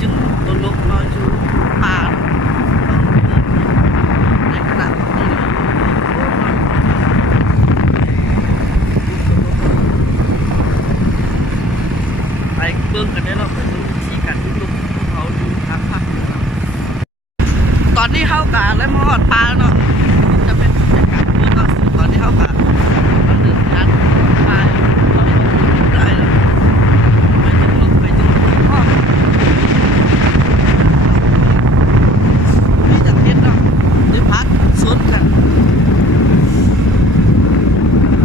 จึงตัวลูกนอนอยู่ป่าในขณะที่ไปเบิ่งกันได้เราไปดูที่กันลูกเขาดูทางภาคเหนือตอนนี้เข้ากาและมอดปลาเนาะจะเป็นบรรยากาศเมื่อตอนนี้เข้ากาเราเดินทางไปได้เลยไปถึงลูกไปถึงพ่อนี่จากเพชรเนาะได้พักสวนกัน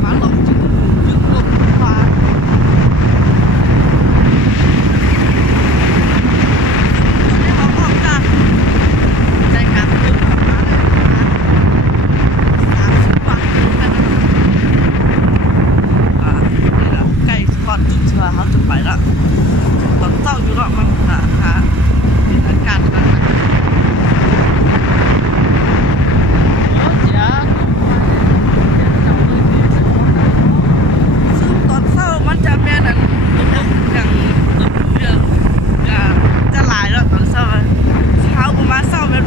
มาหลงจึงลูกปลาเขาจะไปละตอนเศร้าอยู่หรอกมันหาเป็นอาการนะซึ่งตอนเศร้ามันจะแม่นั่นอย่างเรื่องจะหลายแล้วตอนเศร้าเขาประมาณเศร้าเป็น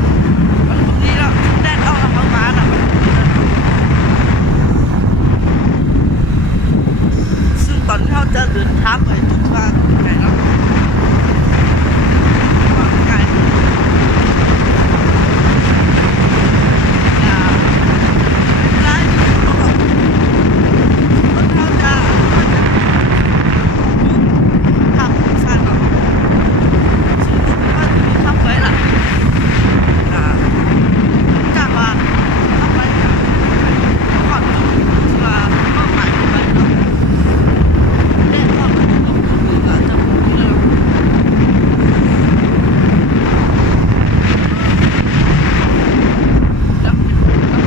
บางทีแล้วแดดเอาเขามาแล้วซึ่งตอนเขาจะเดินทางไปจุดว่าไงเนาะไงได้ตอนเขาจะทำสั้นเนาะซึ่งเขาจะมีทับไว้ล่ะจากว่าทับไว้ก่อนจุดว่าเป้าหมายของมันเนาะเล่นก่อนจะพูดเรื่องแล้ว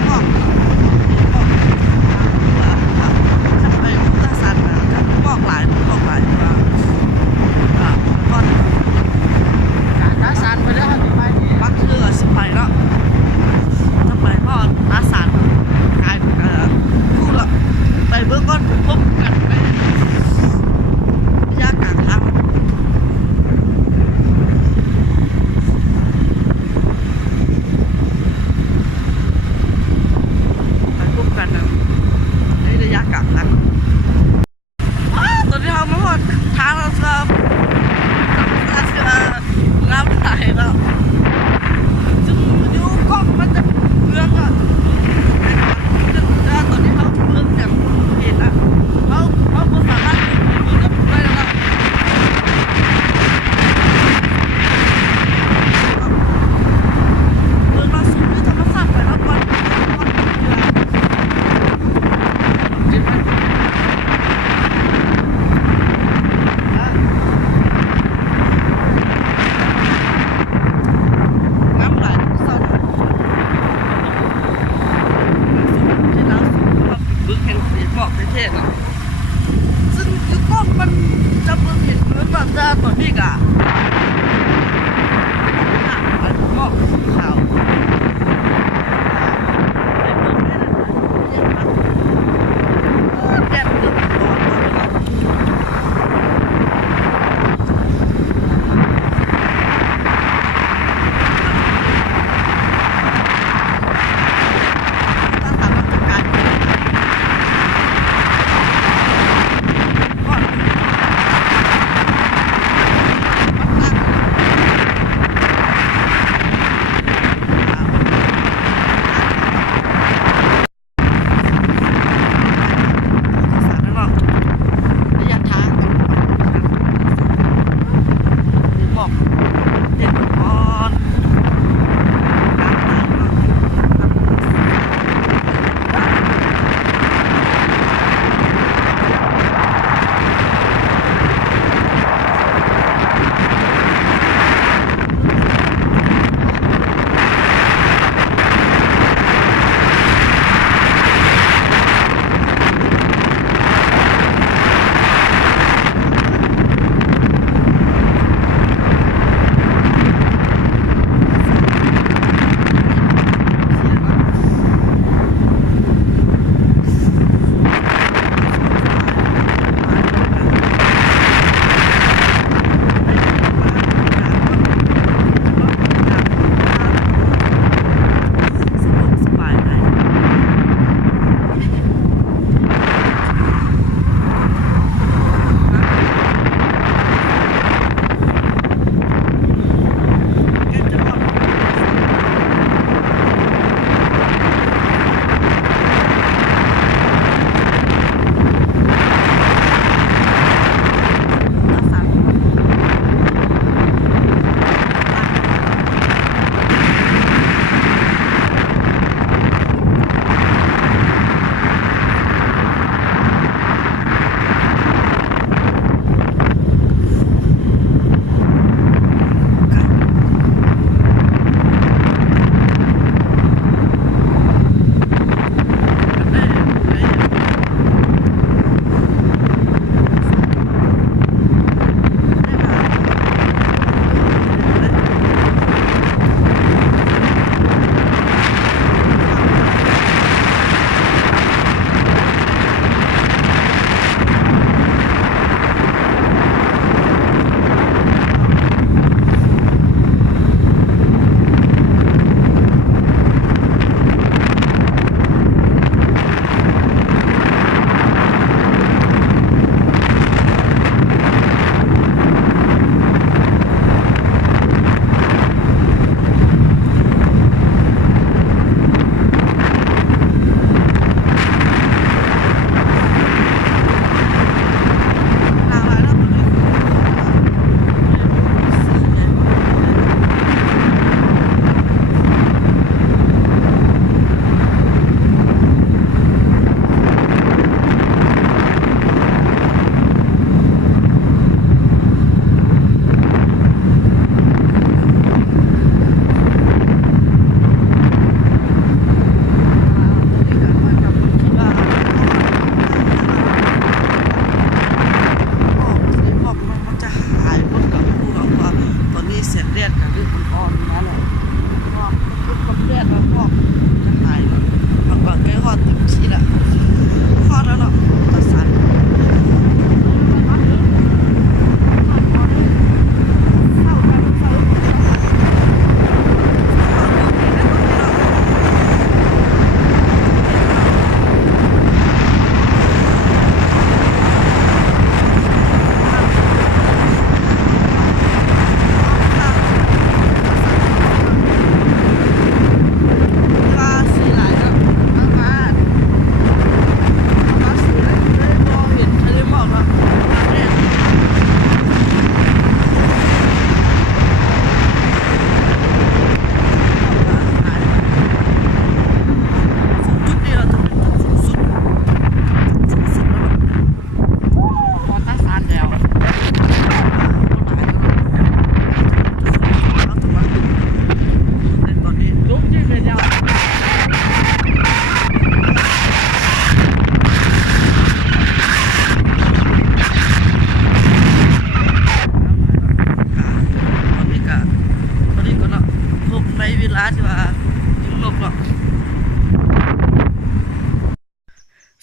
ก็ถ้าไปพุทธศาสนาจะบอกหลายว่าก่อนการสานไปแล้วไปมักเรือสิไปแล้วถ้าไปพ่ออาสานกลายเป็นคู่ละไปเบื้องก้อนพบกันในยากกลางทางไปพบกันในระยะกลางทางตอนนี้เรามาหมดทางเราจะน้ำไหลแล้วจึงอยู่ก็มันจะเรื่องอ่ะตอนนี้เขาเรื่องอย่างเห็นอ่ะเขาภาษาละอยู่กับได้แล้วเรื่องล่าสุดที่ธรรมศาสตร์ไปแล้วก่อนน้ำไหลเศร้าที่น้ำสูงมาบึ้งแห่งเสียบอกประเทศเนาะซึ่งยุคก่อนมันจะบึ้งเห็นเหมือนแบบจะตอนนี้กะมันหมอกสีขาวแดดเดือดร้อน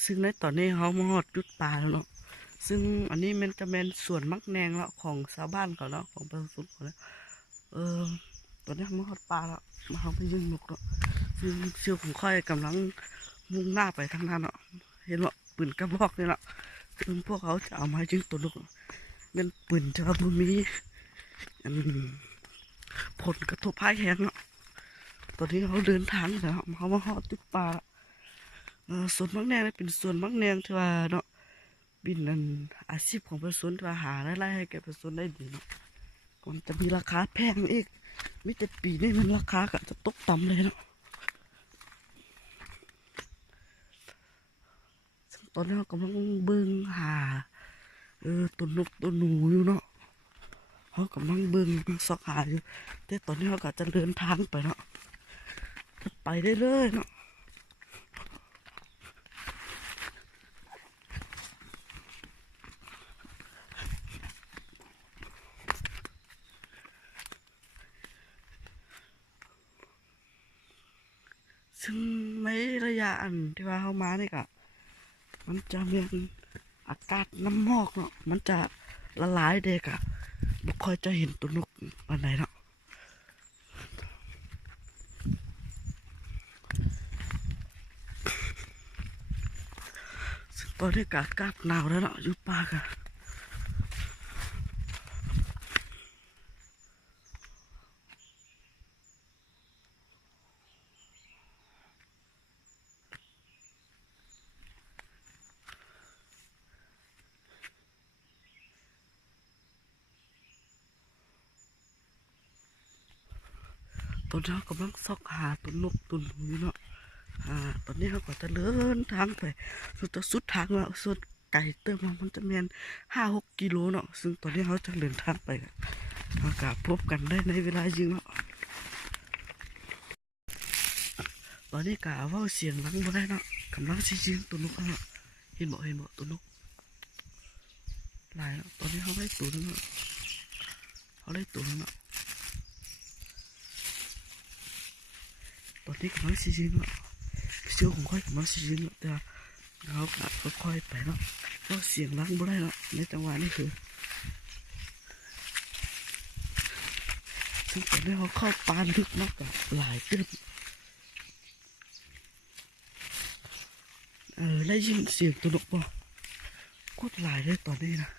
ซึ่งในตอนนี้เขามาฮอดจุดปลาแล้วเนาะซึ่งอันนี้มันจะเป็นส่วนมักแนงแล้วของชาวบ้านเขาเนาะของประชาชนเขาเนาะตอนนี้เขามาฮอดปลาแล้วมาเขาไปยิงนกเนาะซึ่งเชี่ยวของค่อยกำลังมุ่งหน้าไปทางนั้นเนาะเห็นว่าปืนกระบอกนี่แหละซึ่งพวกเขาจะเอามายิงตัวนกเป็นปืนจะบุมีผลกระทบภายแห้งเนาะตอนนี้เขาเดินทางแล้วเขามาฮอดจุดปลาส่วนมักแนงเป็นส่วนมักแนงที่ว่าเนาะบินนั่นอาชีพของประชาชนที่ว่าหารายได้ให้แก่ประชาชนได้ดีเนาะมันจะมีราคาแพงอีกมิแต่ปีนี้มันราคาก็จะตกต่ำเลยเนาะตอนนี้เรากำลังเบิ่งหาตัวนกตัวหนูอยู่เนาะเขากำลังเบิ่งสอกหาอยู่แต่ตอนนี้เขาก็จะเดินทางไปเนาะจะไปได้เลยเนาะซึ่งในระยะอันที่ว่าเขามานี่ก็มันจะมีอากาศน้ำหมอกเนาะมันจะละลายเด็กอะบุคคลจะเห็นตัวนกวันไหนเนาะซึ่งตอนนี้อากาศหนาวแล้วเนาะอยู่ป่ากันตอนนี้เขากำลังซอกหาตัวนกตัวหนูเนาะตอนนี้เขาก็จะเดินทางไปสุดทางแล้วสุดไก่เติมมันจะเมียน5-6 กิโลเนาะซึ่งตอนนี้เขาจะเดินทางไปเราก็พบกันได้ในเวลายิงเนาะตอนนี้กะว่าเสียงลังบ่ได้เนาะกำลังสิยิงตัวนกเนาะเห็นบ่ตัวนกหลายเนาะตอนนี้เขาได้ตัวนึงเนาะเขาได้ตัวนึงเนาะตอนนี้กำลังสิยิงเนาะเสียวของค่อยกำลังสิยิงเนาะแต่เขาก็ค่อยไปเนาะเพราะเสียงลังบ่ได้เนาะในจังหวะนี้คือซึ่งตอนนี้เขาเข้าปานลึกมากกับหลายเติมได้ยินเสียงตัวนกป่ะโคตรหลายเลยตอนนี้นะ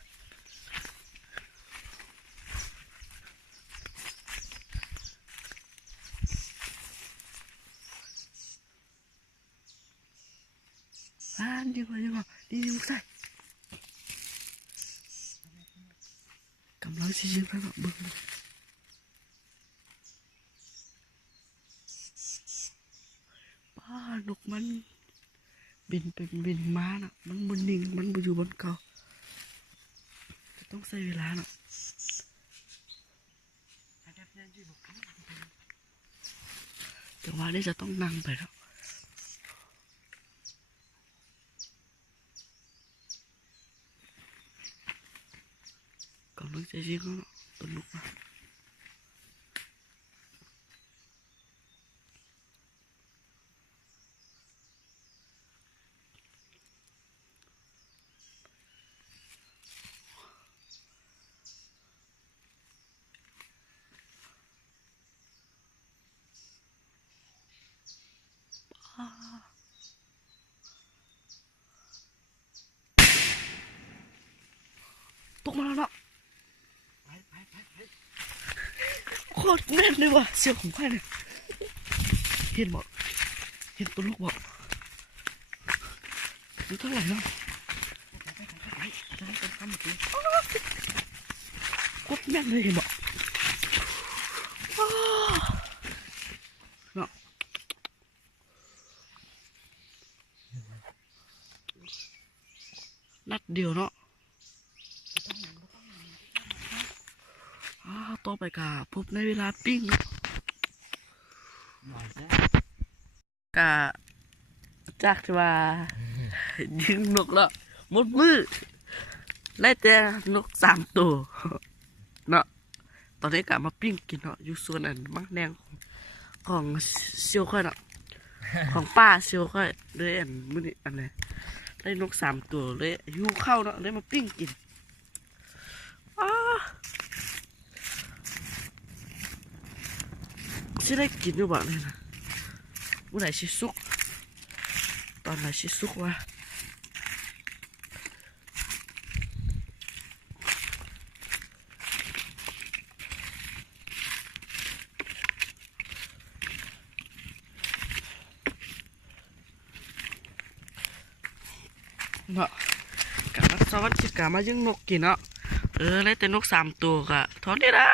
ยิงมานี่ยิงใส่กำลังสิยิงไปแบบเบิ้งป้านกมันบินเป็นบินมาน่ะมันบนนิ่งมันบนอยู่บนเกาจะต้องใช้เวลาเนาะแต่ว่านี่จะต้องนั่งไปแล้วกำลังจะยิงแล้วตัวนกมาตกมาแล้วเนาะโคตรแน่นเลยว่ะเสียงของใครเนี่ยเห็นบ่เห็นตัวลูกบ่มันเท่าไหร่เนาะโคตรแน่นเลยเห็นบ่เนาะนัดเดียวเนาะต่อไปกะพบในเวลาปิ้งกะจากที่ว่ายิงนกแล้วหมดมือได้แต่นก3 ตัวเนาะตอนนี้กะมาปิ้งกินเนาะอยู่ส่วนอันมักแดงของเซียวค่อยเนาะของป้าเซียวค่อยด้วยอันมื้อนี้อันไหน ได้นก3 ตัวเลยหิวข้าวเนาะได้มาปิ้งกินสิได้กินอยู่บ้างเลยนะเมื่อไหร่ชิซุกตอนไหนชิซุกวะเนาะกะมาสวัสดิกะมายังนกกินเนาะเลยแต่นก3 ตัวกะท้อนได้ละ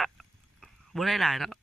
บ่ได้หลายเนาะ